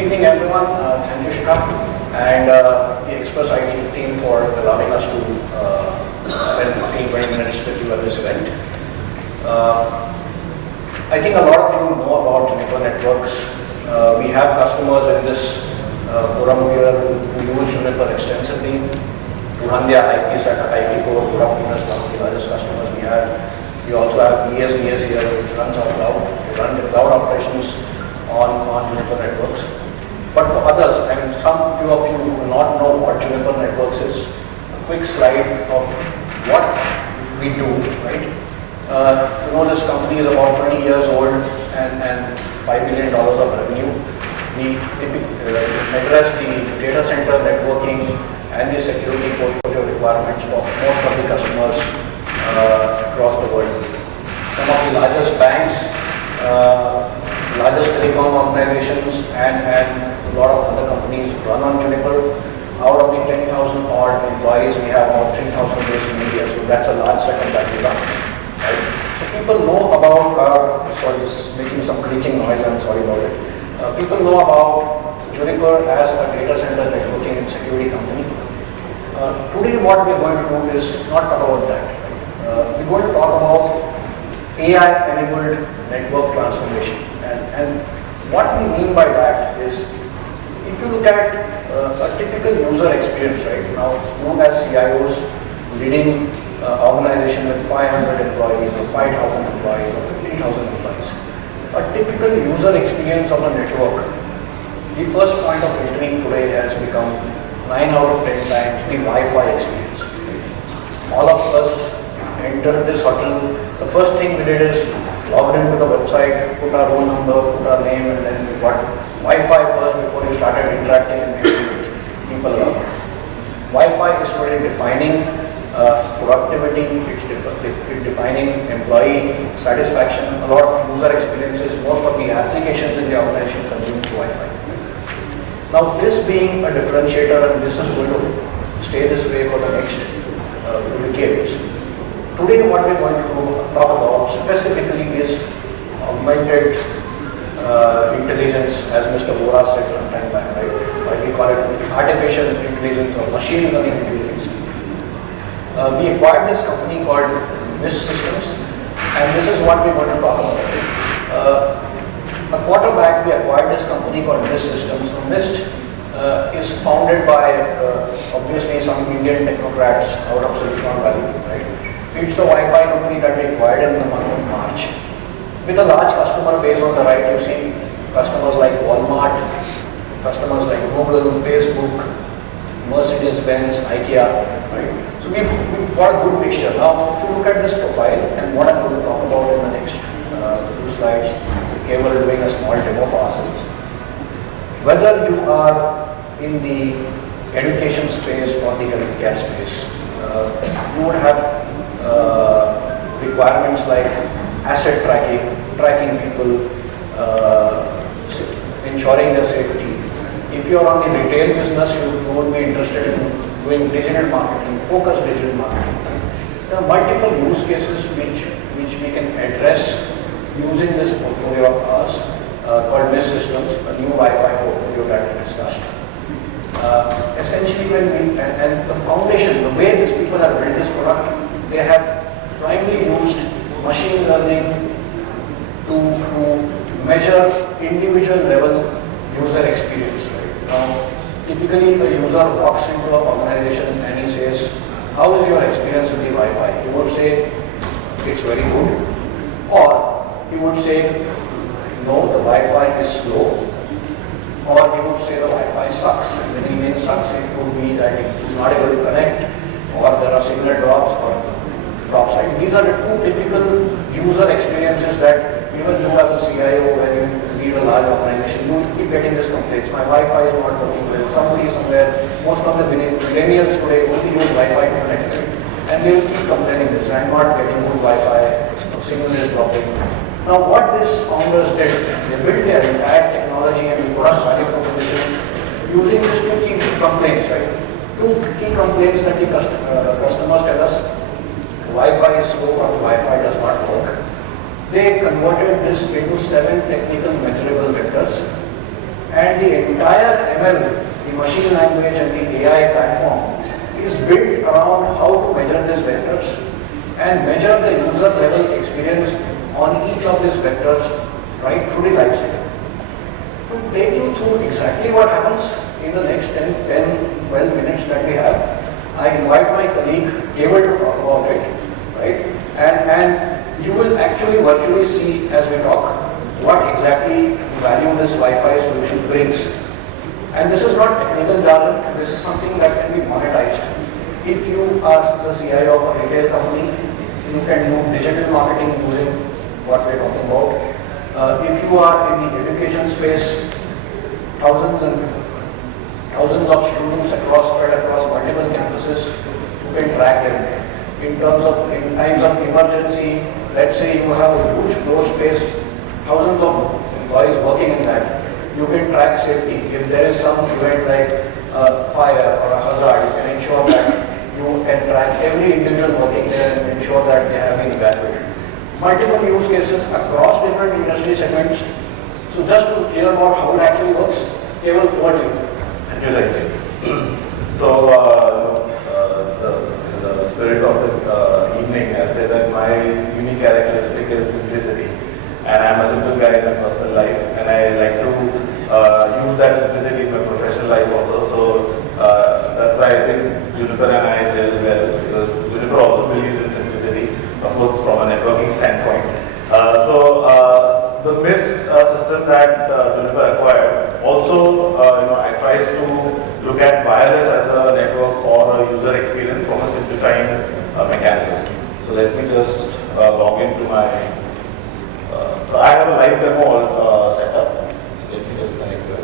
Good evening, everyone. Thank you, Shikha, and the Express IT team for allowing us to spend 15-20 minutes with you at this event. I think a lot of you know about Juniper Networks. We have customers in this forum here who use Juniper extensively to run their IPs at IP core. Vodafone is one of the largest customers we have. We also have ESBS here, which runs our cloud. We run the cloud operations on Juniper Networks. But for others, and some few of you who do not know what Juniper Networks is, a quick slide of what we do, right? You know, this company is about 20 years old and $5 billion of revenue. We address the data center networking and the security portfolio requirements for most of the customers across the world. Some of the largest banks, largest telecom organizations, and a lot of other companies run on Juniper. Out of the 10,000 odd employees, we have about 3,000 based in India, so that's a large setup that we run. Right? So people know about, sorry, this is making some creaking noise, I'm sorry about it. People know about Juniper as a data center networking and security company. Today what we're going to do is not talk about that. We're going to talk about AI-enabled network transformation. And what we mean by that is, if you look at a typical user experience right now, you as CIOs leading organization with 500 employees or 5,000 employees or 15,000 employees, a typical user experience of a network, the first point of entry today has become 9 out of 10 times the Wi-Fi experience. All of us entered this hotel, the first thing we did is logged into the website, put our room number, put our name, and then we got Wi-Fi first before you started interacting and meeting with people around. Wi-Fi is today defining productivity, it's defining employee satisfaction, a lot of user experiences, most of the applications in the organization consume Wi-Fi. Now this being a differentiator, and this is going to stay this way for the next few decades. Today what we're going to talk about specifically is augmented intelligence, as Mr. Vora said some time back, right? Why we call it artificial intelligence or machine learning intelligence. We acquired this company called Mist Systems, and this is what we're going to talk about. A quarter back, we acquired this company called Mist Systems. So Mist is founded by obviously some Indian technocrats out of Silicon Valley, right? It's a Wi-Fi company that we acquired in the month of March. With a large customer base on the right, you see customers like Walmart, customers like Google, Facebook, Mercedes-Benz, IKEA, right? So we've got a good mixture. Now, if you look at this profile and what I'm going to talk about in the next few slides, okay, we're doing a small demo for ourselves. Whether you are in the education space or the healthcare space, you would have requirements like asset tracking people, ensuring their safety. If you're on the retail business, you would be interested in doing digital marketing, focused digital marketing. There are multiple use cases which we can address using this portfolio of ours called Mist Systems, a new Wi-Fi portfolio that we discussed. Essentially, and the foundation, the way these people have built this product, they have primarily used machine learning to measure individual level user experience. Right? Now, typically a user walks into an organization and he says, how is your experience with the Wi-Fi? You would say, it's very good. Or you would say, no, the Wi-Fi is slow. Or you would say the Wi-Fi sucks. And when he means sucks, it could be that it is not able to connect, or there are signal drops or drops. Right? These are the two typical user experiences that even you as a CIO, when you lead a large organization, you keep getting this complaints. My Wi-Fi is not working well. Somebody somewhere, most of the millennials today only use Wi-Fi to connect, right? And they will keep complaining this. I'm not getting good Wi-Fi, signal is dropping. Now what these founders did, they built their entire technology and product value proposition using these two key complaints, right? Two key complaints that the customers tell us: Wi-Fi is slow or Wi-Fi does not work. They converted this into 7 technical measurable vectors And the entire ML, the machine language and the AI platform is built around how to measure these vectors and measure the user level experience on each of these vectors right through the life cycle. To take you through exactly what happens in the next 12 minutes that we have, I invite my colleague Keval to talk about it, right? And you will actually virtually see as we talk what exactly value this Wi-Fi solution brings. And this is not technical jargon, this is something that can be monetized. If you are the CIO of a retail company, you can do digital marketing using what we're talking about. If you are in the education space, thousands of students spread across multiple campuses, you can track them. In times of emergency, let's say you have a huge floor space, thousands of employees working in that, you can track safety. If there is some event like fire or a hazard, you can ensure that you can track every individual working there and ensure that they have been evaluated. Multiple use cases across different industry segments. So just to clear about how it actually works, Keval, what do you? Thank you, Saiish. So, in the spirit of the evening, I'd say that my unique characteristic is simplicity. And I'm a simple guy in my personal life, and I like to use that simplicity in my professional life also. So that's why I think Juniper and I gel well, because Juniper also believes in simplicity, of course, from a networking standpoint. The MIST system that Juniper acquired also, I tries to look at wireless as a network or a user experience from a simplifying mechanism. So let me just log into my. So I have a live demo set up. So let me just connect to it.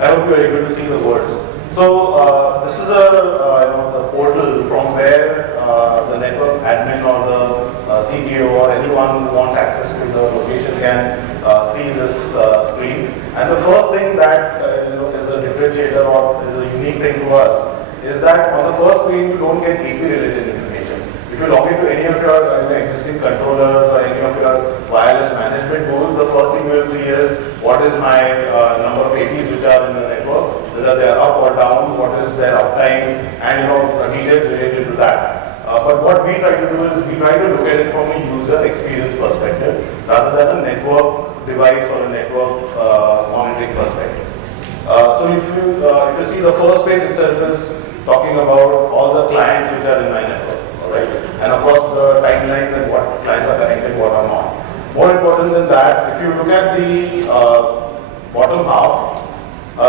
I hope you are able to see the words. So this is the portal from where the network admin or the CTO or anyone who wants access to the location can see this screen. And the first thing that is a differentiator or is a unique thing to us is that on the first screen you don't get AP related information. If you log into any of your existing controllers or any of your wireless management tools, the first thing you will see is what is my number of APs which are in the network, whether they are up or down, what is their uptime, and details related to that. But what we try to do is we try to look at it from a user experience perspective rather than a network device or a network monitoring perspective. So if you see, the first page itself is talking about all the clients which are in my network. Right? And of course the timelines and what clients are connected, what are not. More important than that, if you look at the bottom half,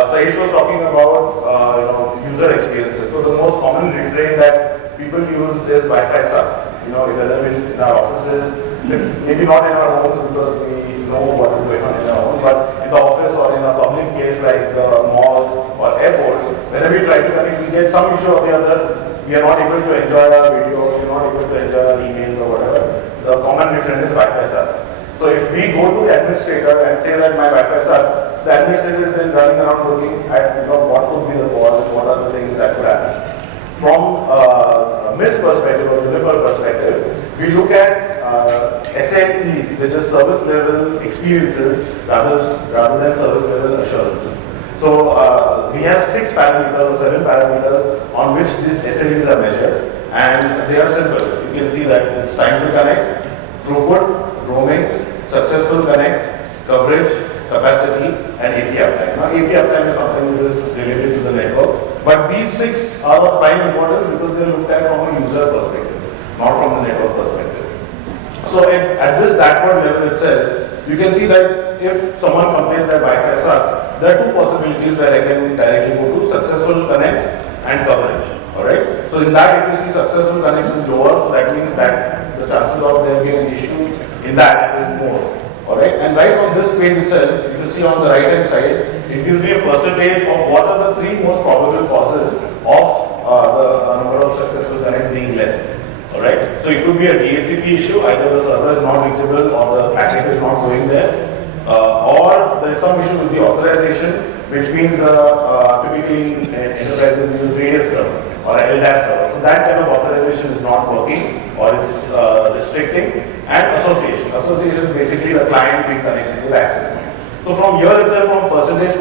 Saiish was talking about user experiences. So the most common refrain that people use is Wi-Fi sucks. Whether in our offices, maybe not in our homes because we know what is going on in our home, but in the office or in a public place like the malls or airports, whenever we try to connect, we get some issue or the other. We are not able to enjoy our video, we are not able to enjoy our emails or whatever. The common reference is Wi-Fi sucks. So if we go to the administrator and say that my Wi-Fi sucks, the administrator is then running around looking at what could be the cause and what are the things that could happen. From MIST perspective or Juniper perspective, we look at SLEs, which is service level experiences rather than service level assurances. So we have 6 parameters or 7 parameters on which these SLEs are measured, and they are simple. You can see that it's time to connect, throughput, roaming, successful connect, coverage, capacity, and AP uptime. Now AP uptime is something which is related to the network, but these 6 are of prime importance because they are looked at from a user perspective, not from the network perspective. So at this dashboard level itself, you can see that if someone complains that Wi-Fi sucks, there are 2 possibilities where I can directly go to: successful connects and coverage. Alright. So in that, if you see successful connects is lower, so that means that the chances of there being an issue in that is more. Alright. And right on this this page itself, if you see on the right hand side, it gives me a percentage of what are the 3 most probable causes of the number of successful connects being less. Alright, so it could be a DHCP issue, either the server is not reachable or the packet is not going there, or there is some issue with the authorization, which means the typically enterprises use radius server or LDAP server. So that kind of authorization is not working or it's restricting. And association. Association is basically the client being connected to the access point. So from here itself, from percentage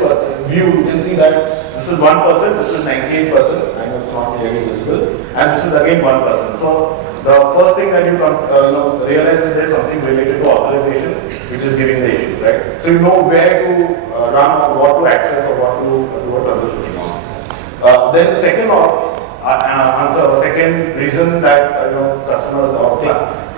view, you can see that this is 1%, this is 98%, I know it's not clearly visible, and this is again 1%. So the first thing that you realize is there is something related to authorization which is giving the issue, right? So you know where to run or what to access or what to do a troubleshooting on. Then the second answer, or second reason that customers or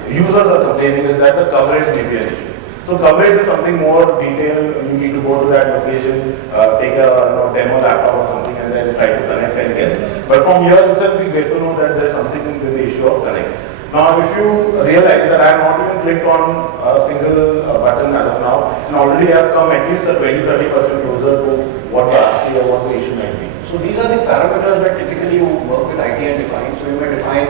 users are complaining is that the coverage may be an issue. So coverage is something more detailed. You need to go to that location, take a demo laptop or something, and then try to connect and guess. But from here itself, we get to know that there is something with the issue of connect. Now, if you realize that I have not even clicked on a single button as of now, and already I have come at least a 20-30% closer to what the RC or what the issue might be. So these are the parameters that typically you work with IT and define. So you may define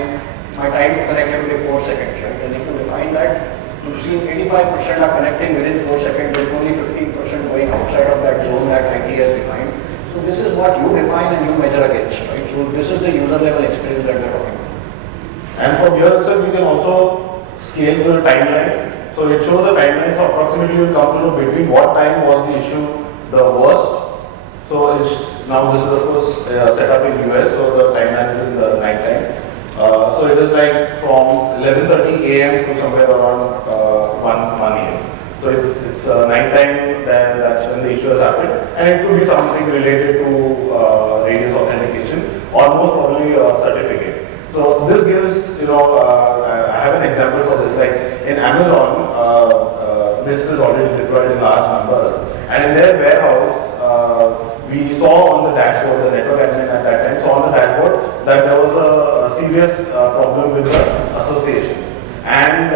my time to connect should be 4 seconds, right? And if you define that, you've seen 85% are connecting within 4 seconds, with only 15% going outside of that zone that IT has defined. So this is what you define and you measure against, right? So this is the user level experience that we're talking about. And from here itself, you can also scale the timeline. So it shows a timeline, so approximately you come to know between what time was the issue the worst. So it's now this is of course set up in US, so the timeline is in the night time. So it is like from 11:30 a.m. to somewhere around 1 a.m. So it's night time, then that's when the issue has happened, and it could be something related to radius authentication or most probably a certificate. So this gives, I have an example for this. Like in Amazon, Mist is already deployed in large numbers, and in their warehouse, we saw on the dashboard, the network admin at that time saw on the dashboard that there was a serious problem with the associations. And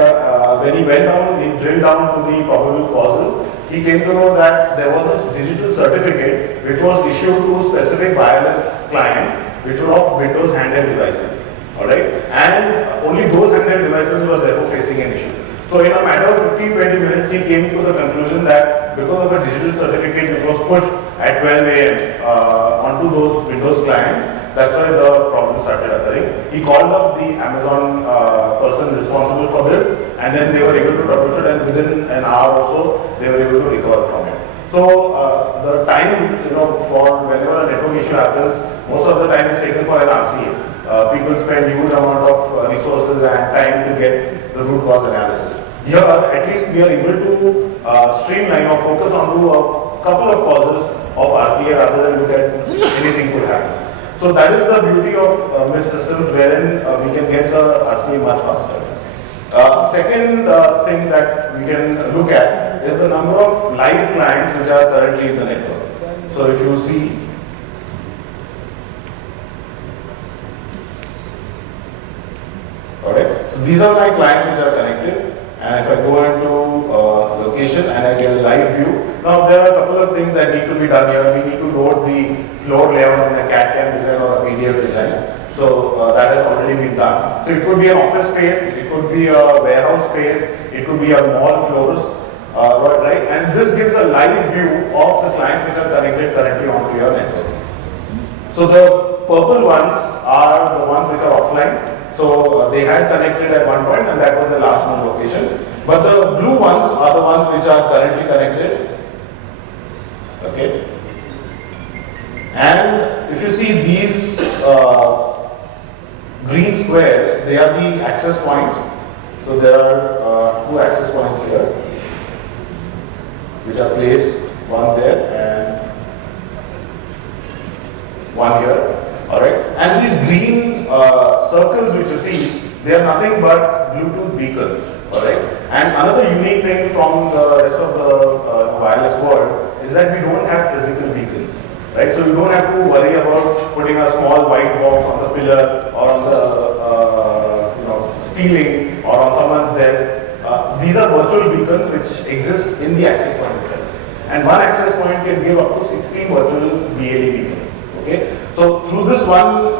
when he went down, he drilled down to the probable causes. He came to know that there was a digital certificate which was issued to specific wireless clients which were of Windows handheld devices. Alright, and only those handheld devices were therefore facing an issue. So in a matter of 15-20 minutes, he came to the conclusion that because of a digital certificate which was pushed at 12 a.m. Onto those Windows clients, that's why the problem started occurring. He called up the Amazon person responsible for this, and then they were able to troubleshoot, and within an hour or so, they were able to recover from it. So the time, for whenever a network issue happens, most of the time is taken for an RCA. People spend huge amount of resources and time to get the root cause analysis. Here, at least we are able to streamline or focus onto a couple of causes of RCA rather than look at anything could happen. So that is the beauty of Mist systems, wherein we can get the RCA much faster. Second thing that we can look at is the number of live clients which are currently in the network. So if you see, alright, so these are my clients which are connected, and if I go into location and I get a live view, now there are a couple of things that need to be done here. We need to load the floor layout in a CAD/CAM design or a PDF design. So that has already been done. So it could be an office space, it could be a warehouse space, it could be a mall floors, right? And this gives a live view of the clients which are connected currently onto your network. So the purple ones are the ones which are offline. So they had connected at one point, and that was the last known location. But the blue ones are the ones which are currently connected. Okay. And if you see these green squares, they are the access points. So there are 2 access points here, which are placed, one there and one here. Alright, and these green circles which you see, they are nothing but Bluetooth beacons. Alright, and another unique thing from the rest of the wireless world is that we don't have physical beacons. Right, so you don't have to worry about putting a small white box on the pillar or on the ceiling or on someone's desk. these are virtual beacons which exist in the access point itself. And one access point can give up to 16 virtual BLE beacons. Okay, so through this one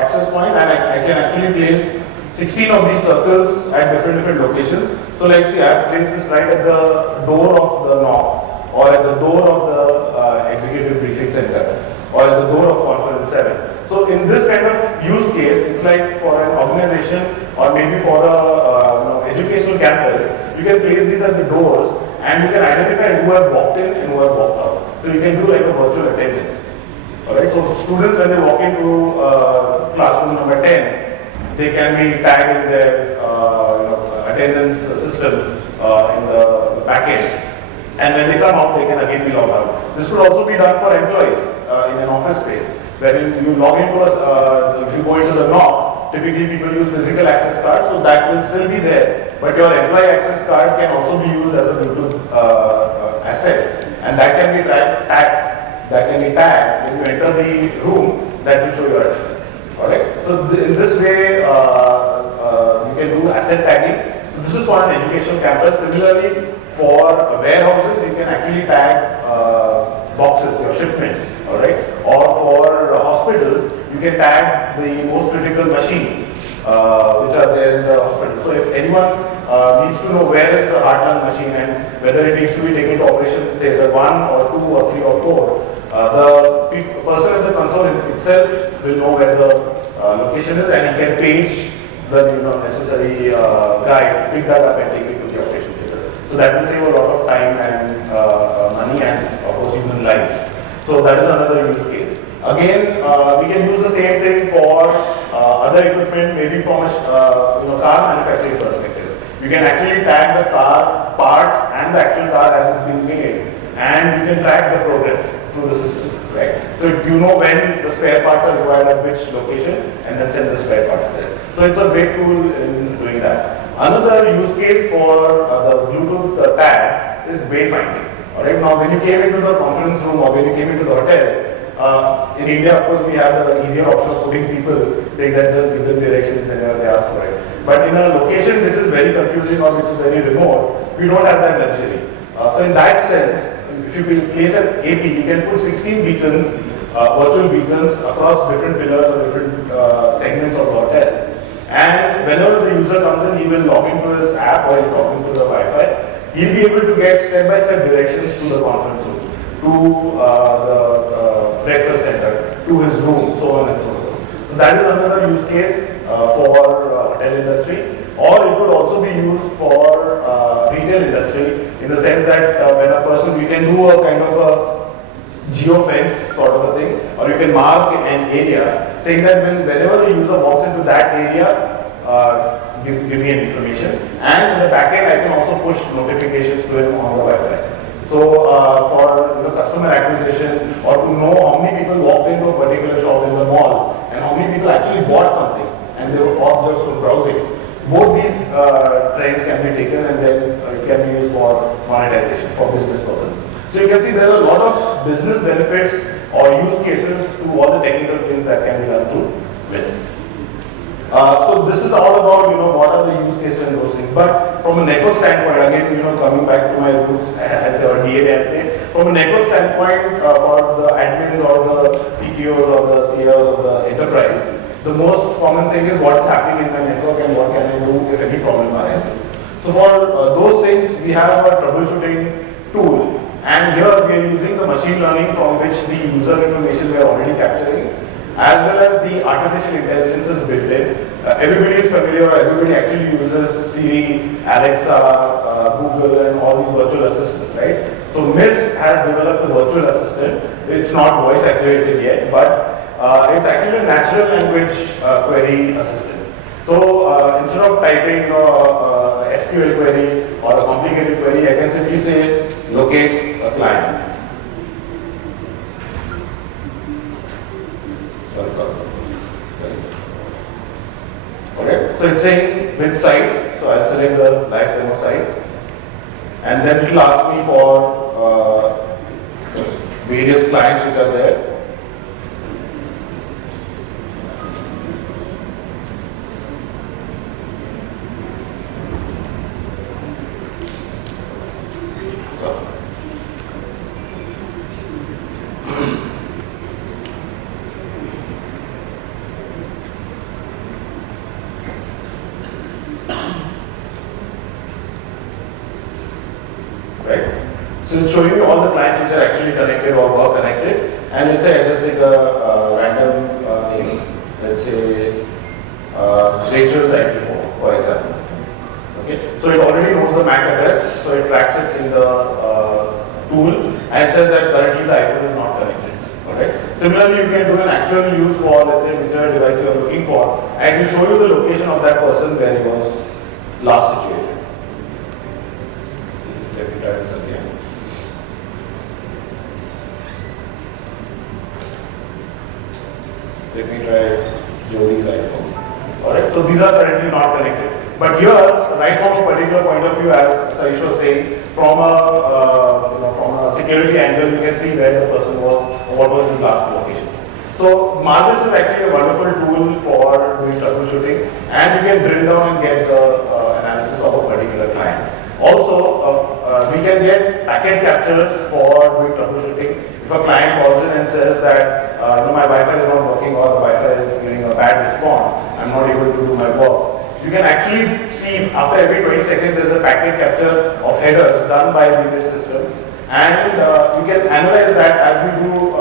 access point, and I can actually place 16 of these circles at different locations. So like see, I have placed this right at the door of the NOC, or at the door of the executive briefing center, or at the door of conference 7. So in this kind of use case, it's like for an organization or maybe for a educational campus, you can place these at the doors and you can identify who have walked in and who have walked out. So you can do like a virtual attendance. Alright, so students when they walk into classroom number 10, they can be tagged in their attendance system in the back end. And when they come out, they can again be logged out. This could also be done for employees in an office space, wherein you log into if you go into the NOC, typically people use physical access cards, so that will still be there. But your employee access card can also be used as a Bluetooth asset, and that can be tagged. That can be tagged when you enter the room. That will show your attendance. All right. So in this way, you can do asset tagging. So this is for an educational campus. Similarly, for warehouses, you can actually tag boxes, your shipments, all right? Or for hospitals, you can tag the most critical machines which are there in the hospital. So if anyone needs to know where is the heart lung machine and whether it needs to be taken to operation theater 1 or 2 or 3 or 4, the person at the console itself will know where the location is, and he can page the necessary guide, pick that up and take it to the operation theater. So that will save a lot of time and money and of course human lives. So that is another use case. Again, we can use the same thing for other equipment, maybe from a car manufacturing perspective. You can actually tag the car parts and the actual car as it's being made, and you can track the progress through the system, right? So you know when the spare parts are required at which location, and then send the spare parts there. So it's a great tool in doing that. Another use case for the Bluetooth tags is wayfinding. Alright, now when you came into the conference room or when you came into the hotel, in India, of course, we have the easier option of putting people saying that just give them directions whenever they ask for it. But in a location which is very confusing or which is very remote, we don't have that luxury. So in that sense, if you place an AP, you can put 16 beacons, virtual beacons across different pillars or different segments of the hotel. And whenever the user comes in, he will log into his app or he'll log into the Wi-Fi. He'll be able to get step-by-step directions to the conference room, to the breakfast center, to his room, so on and so forth. So that is another use case for hotel industry. Or it could also be used for retail industry in the sense that when a person, you can do a kind of a geo-fence sort of a thing, or you can mark an area saying that whenever the user walks into that area, give me an information, and in the back end I can also push notifications to him on the Wi-Fi. So for customer acquisition, or to know how many people walked into a particular shop in the mall and how many people actually bought something and they were bought just from browsing. Both these trends can be taken and then it can be used for monetization, for business purposes. So you can see there are a lot of business benefits or use cases to all the technical things that can be done through WIS. So this is all about what are the use cases and those things. But from a network standpoint, again coming back to my roots, as our DNA and say, from a network standpoint, for the admins or the CTOs or the CIOs of the enterprise, the most common thing is what is happening in the network and what can I do if any problem arises. So for those things, we have a troubleshooting tool, and here we are using the machine learning from which the user information we are already capturing, as well as the artificial intelligence is built in. Everybody is familiar, or everybody actually uses Siri, Alexa, Google, and all these virtual assistants, right? So MIST has developed a virtual assistant. It's not voice activated yet, but it's actually a natural language query assistant. So instead of typing a SQL query or a complicated query, I can simply say locate a client. Okay, so it's saying which site, so I'll select the live demo site, and then it will ask me for various clients which are there. Right? So it's showing you all the clients which are actually connected or were connected. And let's say I just take a random name, let's say Rachel's IP4, for example. Okay, so it already knows the MAC address, so it tracks it in the tool and says that currently the iPhone is not connected. Alright. Similarly, you can do an actual use for, let's say, whichever device you are looking for, and it will show you the location of that person where he was last situated. Let me try this again. Let me try Jody's iPhone. Alright, so these are currently not connected. But here, right from a particular point of view, as Saiish was saying, from a security angle, you can see where the person was, or what was his last location. So Marvis is actually a wonderful tool for doing troubleshooting, and you can drill down and get the analysis of a particular client. Also, we can get packet captures for doing troubleshooting. If a client calls in and says that my Wi-Fi is not working or the Wi-Fi is giving a bad response, I'm not able to do my work. You can actually see after every 20 seconds there is a packet capture of headers done by this system, and you can analyze that as we do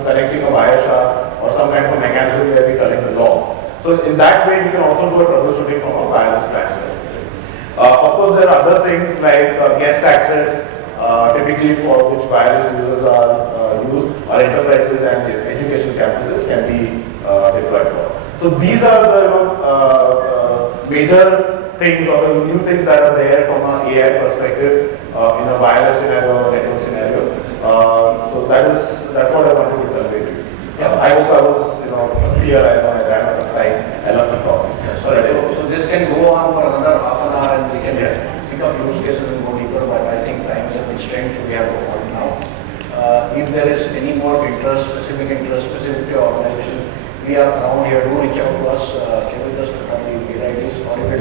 connecting a Wireshark or some kind of a mechanism where we collect the logs. So in that way we can also do a troubleshooting from a wireless transfer. Of course, there are other things like guest access, typically for which wireless users are used, or enterprises and education campuses can be deployed for. So these are the major things or the new things that are there from an AI perspective in a wireless scenario or network scenario. So that's what I wanted to convey to you. I hope I was clear. I know I ran out of time. I love to talk. So this can go on for another half an hour and we can pick up use cases and go deeper, but I think time is a constraint, so we have to call it now. If there is any more specific interest to your organization, we are around here. Do reach out to us. Can we just look at the mail IDs, or you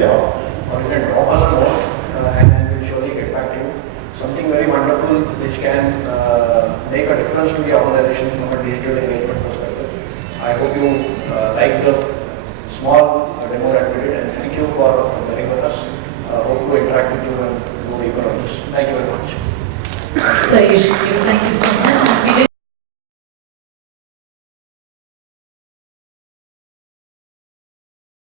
can drop us a note and then we'll surely get back to you. Something very wonderful which can make a difference to the organization from a digital engagement perspective. I hope you like the small demo that we did, and thank you for